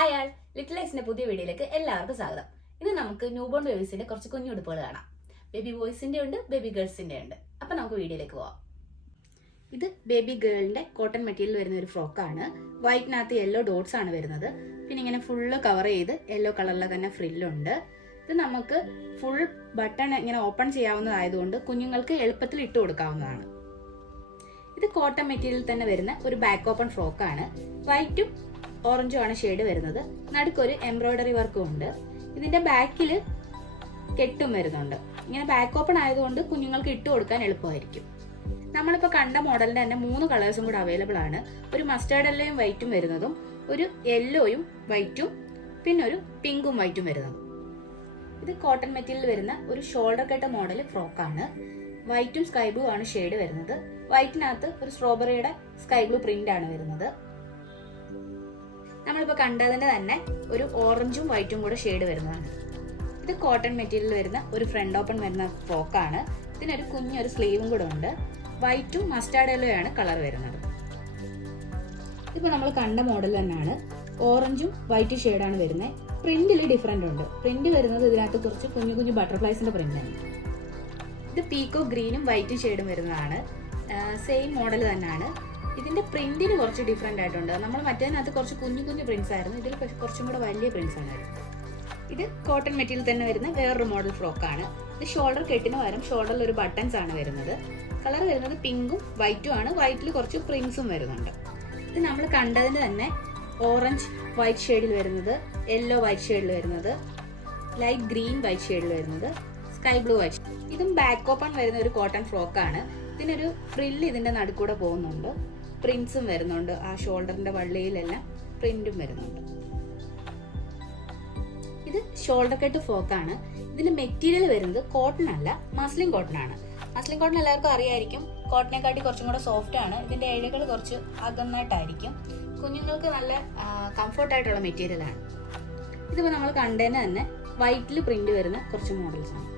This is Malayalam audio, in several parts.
ഹായ് ആൾ, ലിറ്റിൽ ലൈസിന്റെ പുതിയ വീഡിയോയിലേക്ക് എല്ലാവർക്കും സ്വാഗതം. ഇന്ന് നമുക്ക് ന്യൂബോൺ ബേബീസിന്റെ കുറച്ച് കുഞ്ഞുടുപ്പുകൾ കാണാം. ബേബി ബോയ്സിന്റെ ഉണ്ട്, ബേബി ഗേൾസിന്റെ ഉണ്ട്. അപ്പൊ നമുക്ക് വീഡിയോയിലേക്ക് പോവാം. ഇത് ബേബി ഗേളിന്റെ കോട്ടൺ മെറ്റീരിയൽ വരുന്ന ഒരു ഫ്രോക്കാണ്. വൈറ്റിനകത്ത് യെല്ലോ ഡോട്ട്സ് ആണ് വരുന്നത്. പിന്നെ ഇങ്ങനെ ഫുള്ള് കവർ ചെയ്ത് യെല്ലോ കളറിലെ തന്നെ ഫ്രില്ലുണ്ട്. ഇത് നമുക്ക് ഫുൾ ബട്ടൺ ഇങ്ങനെ ഓപ്പൺ ചെയ്യാവുന്നതായതുകൊണ്ട് കുഞ്ഞുങ്ങൾക്ക് എളുപ്പത്തിൽ ഇട്ട് കൊടുക്കാവുന്നതാണ്. ഇത് കോട്ടൺ മെറ്റീരിയൽ തന്നെ വരുന്ന ഒരു ബാക്ക് ഓപ്പൺ ഫ്രോക്കാണ്. വൈറ്റും ഓറഞ്ചും ആണ് ഷെയ്ഡ് വരുന്നത്. നടുക്കൊരു എംബ്രോയിഡറി വർക്കും ഉണ്ട്. ഇതിന്റെ ബാക്കിൽ കെട്ടും വരുന്നുണ്ട്. ഇങ്ങനെ ബാക്ക് ഓപ്പൺ ആയതുകൊണ്ട് കുഞ്ഞുങ്ങൾക്ക് ഇട്ട് കൊടുക്കാൻ എളുപ്പമായിരിക്കും. നമ്മളിപ്പോൾ കണ്ട മോഡലിന്റെ തന്നെ 3 കളേഴ്സും കൂടെ അവൈലബിൾ ആണ്. ഒരു മസ്റ്റേർഡ് യെല്ലോയും വൈറ്റും വരുന്നതും, ഒരു യെല്ലോയും വൈറ്റും, പിന്നെ ഒരു പിങ്കും വൈറ്റും വരുന്നതും. ഇത് കോട്ടൺ മെറ്റീരിയൽ വരുന്ന ഒരു ഷോൾഡർ കട്ട് മോഡൽ ഫ്രോക്കാണ്. വൈറ്റും സ്കൈ ബ്ലൂ ആണ് ഷെയ്ഡ് വരുന്നത്. വൈറ്റിനകത്ത് ഒരു സ്ട്രോബെറിയുടെ സ്കൈ ബ്ലൂ പ്രിന്റ് ആണ് വരുന്നത്. നമ്മളിപ്പോൾ കണ്ടതിന്റെ തന്നെ ഒരു ഓറഞ്ചും വൈറ്റും കൂടെ ഷെയ്ഡ് വരുന്നതാണ്. ഇത് കോട്ടൺ മെറ്റീരിയൽ വരുന്ന ഒരു ഫ്രണ്ട് ഓപ്പൺ വരുന്ന ഫ്രോക്കാണ്. ഇതിനൊരു കുഞ്ഞൊരു സ്ലീവും കൂടെ ഉണ്ട്. വൈറ്റും മസ്റ്റാർഡ് യെല്ലോ ആണ് കളർ വരുന്നത്. ഇപ്പോൾ നമ്മൾ കണ്ട മോഡൽ തന്നെയാണ്. ഓറഞ്ചും വൈറ്റ് ഷെയ്ഡാണ് വരുന്നത്. പ്രിന്റിൽ ഡിഫറെന്റ് ഉണ്ട്. പ്രിന്റ് വരുന്നത് ഇതിനകത്ത് കുറച്ച് കുഞ്ഞു കുഞ്ഞു ബട്ടർഫ്ലൈസിന്റെ പ്രിന്റാണ്. ഇത് പീക്കോ ഗ്രീനും വൈറ്റ് ഷെയ്ഡും വരുന്നതാണ്. സെയിം മോഡൽ തന്നെയാണ്. ഇതിന്റെ പ്രിന്റിന് കുറച്ച് ഡിഫറെന്റ് ആയിട്ടുണ്ട്. നമ്മൾ മറ്റേതിനകത്ത് കുറച്ച് കുഞ്ഞു കുഞ്ഞു പ്രിന്റ്സ് ആയിരുന്നു. ഇതിൽ കുറച്ചും കൂടെ വലിയ പ്രിന്റ്സ് ആണ് വരുന്നത്. ഇത് കോട്ടൺ മെറ്റീരിയൽ തന്നെ വരുന്ന വേറൊരു മോഡൽ ഫ്രോക്കാണ്. ഇത് ഷോൾഡർ കെട്ടിന് പകരം ഷോൾഡറിൽ ഒരു ബട്ടൺസ് ആണ് വരുന്നത്. കളർ വരുന്നത് പിങ്കും വൈറ്റും ആണ്. വൈറ്റിൽ കുറച്ച് പ്രിന്റ്സും വരുന്നുണ്ട്. ഇത് നമ്മൾ കണ്ടതിന് തന്നെ ഓറഞ്ച് വൈറ്റ് ഷെയ്ഡിൽ വരുന്നത്, യെല്ലോ വൈറ്റ് ഷെയ്ഡിൽ വരുന്നത്, ലൈറ്റ് ഗ്രീൻ വൈറ്റ് ഷെയ്ഡിൽ വരുന്നത്, സ്കൈ ബ്ലൂ വൈറ്റ്. ഇതും ബാക്ക് ഓപ്പൺ വരുന്ന ഒരു കോട്ടൺ ഫ്രോക്കാണ്. ഇതിനൊരു ഫ്രില്ല് ഇതിന്റെ നടുക്കൂടെ പോകുന്നുണ്ട്. പ്രിന്റ്സും വരുന്നുണ്ട്. ആ ഷോൾഡറിന്റെ വള്ളിയിലെല്ലാം പ്രിന്റും വരുന്നുണ്ട്. ഇത് ഷോൾഡർ കട്ട് ഫ്രോക്കാണ്. ഇതിന്റെ മെറ്റീരിയൽ വരുന്നത് കോട്ടൺ അല്ല, മസ്ലിൻ കോട്ടൺ ആണ്. മസ്ലിൻ കോട്ടൺ എല്ലാവർക്കും അറിയായിരിക്കും. കോട്ടനെക്കാട്ടി കുറച്ചും കൂടെ സോഫ്റ്റ് ആണ്. ഇതിന്റെ ഇഴകൾ കുറച്ച് അകന്നായിട്ടായിരിക്കും. കുഞ്ഞുങ്ങൾക്ക് നല്ല കംഫർട്ട് ആയിട്ടുള്ള മെറ്റീരിയൽ ആണ്. ഇതിപ്പോ നമ്മൾ കണ്ടതിന് തന്നെ വൈറ്റിൽ പ്രിന്റ് വരുന്ന കുറച്ച് മോഡൽസ് ആണ്.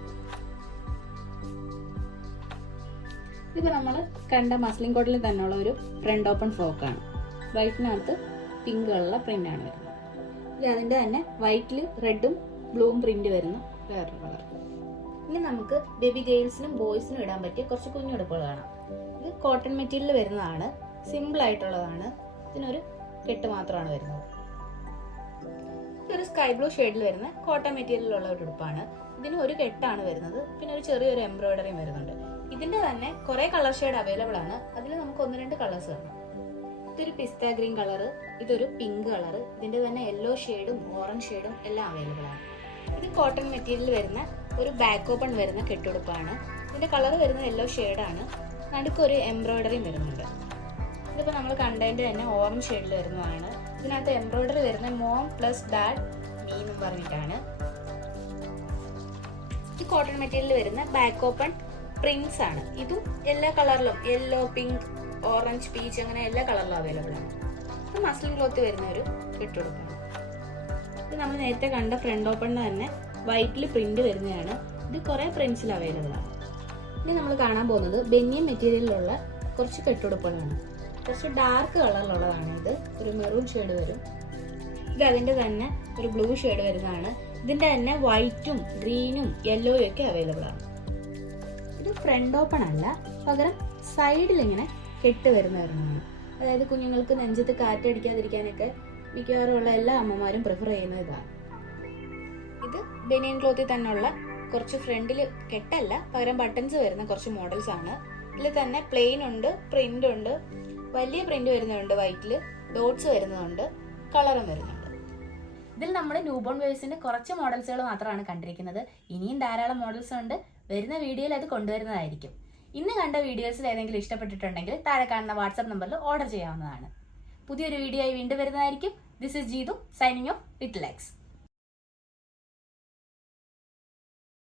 ഇതിപ്പോ നമ്മൾ കണ്ട മസ്ലിൻ കോട്ടണിൽ തന്നെയുള്ള ഒരു ഫ്രണ്ട് ഓപ്പൺ ഫ്രോക്കാണ്. വൈറ്റിനകത്ത് പിങ്ക് കളറുള്ള പ്രിന്റ് ആണ് വരുന്നത്. ഇത് അതിന്റെ തന്നെ വൈറ്റിൽ റെഡും ബ്ലൂവും പ്രിന്റ് വരുന്ന വേറൊരു കളർ. ഇനി നമുക്ക് ബേബി ഗേൾസിനും ബോയ്സിനും ഇടാൻ പറ്റിയ കുറച്ച് കുഞ്ഞുടുപ്പുകൾ കാണാം. ഇത് കോട്ടൺ മെറ്റീരിയൽ വരുന്നതാണ്. സിമ്പിൾ ആയിട്ടുള്ളതാണ്. ഇതിനൊരു കെട്ട് മാത്രമാണ് വരുന്നത്. ഇതൊരു സ്കൈ ബ്ലൂ ഷെയ്ഡിൽ വരുന്ന കോട്ടൺ മെറ്റീരിയലുള്ള ഒരു ഉടുപ്പാണ്. ഇതിന് ഒരു കെട്ടാണ് വരുന്നത്. പിന്നെ ഒരു ചെറിയൊരു എംബ്രോയിഡറിയും വരുന്നുണ്ട്. ഇതിന്റെ തന്നെ കുറെ കളർ ഷെയ്ഡ് അവൈലബിൾ ആണ്. അതിൽ നമുക്ക് 1-2 കളേഴ്സ് കാണാം. ഇതൊരു പിസ്ത ഗ്രീൻ കളർ, ഇതൊരു പിങ്ക് കളർ, ഇതിന്റെ തന്നെ യെല്ലോ ഷെയ്ഡും ഓറഞ്ച് ഷെയ്ഡും എല്ലാം അവൈലബിൾ ആണ്. ഇത് കോട്ടൺ മെറ്റീരിയൽ വരുന്ന ഒരു ബാക്ക് ഓപ്പൺ വരുന്ന കെട്ടുടുപ്പാണ്. ഇതിന്റെ കളർ വരുന്ന യെല്ലോ ഷെയ്ഡാണ്. നടുക്കൊരു എംബ്രോയിഡറിയും വരുന്നുണ്ട്. ഇതിപ്പോൾ നമ്മൾ കണ്ടതിന്റെ തന്നെ ഓറഞ്ച് ഷെയ്ഡിൽ വരുന്നതാണ്. ഇതിനകത്ത് എംബ്രോയിഡറി വരുന്ന മോം പ്ലസ് ഡാഡ് മീ എന്നും പറഞ്ഞിട്ടാണ്. ഈ കോട്ടൺ മെറ്റീരിയൽ വരുന്ന ബാക്ക് ഓപ്പൺ പ്രിന്റ്സ് ആണ്. ഇതും എല്ലാ കളറിലും, യെല്ലോ, പിങ്ക്, ഓറഞ്ച്, പീച്ച് അങ്ങനെ എല്ലാ കളറിലും അവൈലബിൾ ആണ്. ഇത് മസ്ലിൻ ക്ലോത്ത് വരുന്ന ഒരു കെട്ടുടുപ്പാണ്. ഇത് നമ്മൾ നേരത്തെ കണ്ട ഫ്രണ്ട് ഓപ്പണിന് തന്നെ വൈറ്റിൽ പ്രിന്റ് വരുന്നതാണ്. ഇത് കുറെ പ്രിന്റ്സിൽ അവൈലബിൾ ആണ്. ഇനി നമ്മൾ കാണാൻ പോകുന്നത് ബെനിയൻ മെറ്റീരിയലിലുള്ള കുറച്ച് കെട്ടുടുപ്പുകളാണ്. കുറച്ച് ഡാർക്ക് കളറിലുള്ളതാണ്. ഇത് ഒരു മെറൂൺ ഷെയ്ഡ് വരും. ഇത് അതിന്റെ തന്നെ ഒരു ബ്ലൂ ഷെയ്ഡ് വരുന്നതാണ്. ഇതിന്റെ തന്നെ വൈറ്റും ഗ്രീനും യെല്ലോയും ഒക്കെ അവൈലബിൾ ആണ്. ഇത് ഫ്രണ്ട് ഓപ്പൺ അല്ല, പകരം സൈഡിൽ ഇങ്ങനെ കെട്ട് വരുന്നതാണ്. അതായത് കുഞ്ഞുങ്ങൾക്ക് നെഞ്ചത്ത് കാറ്റടിക്കാതിരിക്കാനൊക്കെ മിക്കവാറും ഉള്ള എല്ലാ അമ്മമാരും പ്രിഫർ ചെയ്യുന്ന ഇതാണ്. ഇത് ബനിയൻ ക്ലോത്തിൽ തന്നെയുള്ള കുറച്ച് ഫ്രണ്ടിൽ കെട്ടല്ല, പകരം ബട്ടൺസ് വരുന്ന കുറച്ച് മോഡൽസ് ആണ്. ഇതിൽ തന്നെ പ്ലെയിൻ ഉണ്ട്, പ്രിന്റ് ഉണ്ട്, വലിയ പ്രിന്റ് വരുന്നുണ്ട്, വൈറ്റിൽ ഡോട്ട്സ് വരുന്നുണ്ട്, കളറും വരുന്നുണ്ട്. ഇതിൽ നമ്മൾ ന്യൂബോൺ ബേബീസിന്റെ കുറച്ച് മോഡൽസുകൾ മാത്രമാണ് കണ്ടിരിക്കുന്നത്. ഇനിയും ധാരാളം മോഡൽസ് ഉണ്ട്. വരുന്ന വീഡിയോയിൽ അത് കൊണ്ടുവരുന്നതായിരിക്കും. ഇന്ന് കണ്ട വീഡിയോസിൽ ഏതെങ്കിലും ഇഷ്ടപ്പെട്ടിട്ടുണ്ടെങ്കിൽ താഴെ കാണുന്ന വാട്സ്ആപ്പ് നമ്പറിൽ ഓർഡർ ചെയ്യാവുന്നതാണ്. പുതിയൊരു വീഡിയോ ആയി വീണ്ടും വരുന്നതായിരിക്കും. This is Jeethu signing off little likes.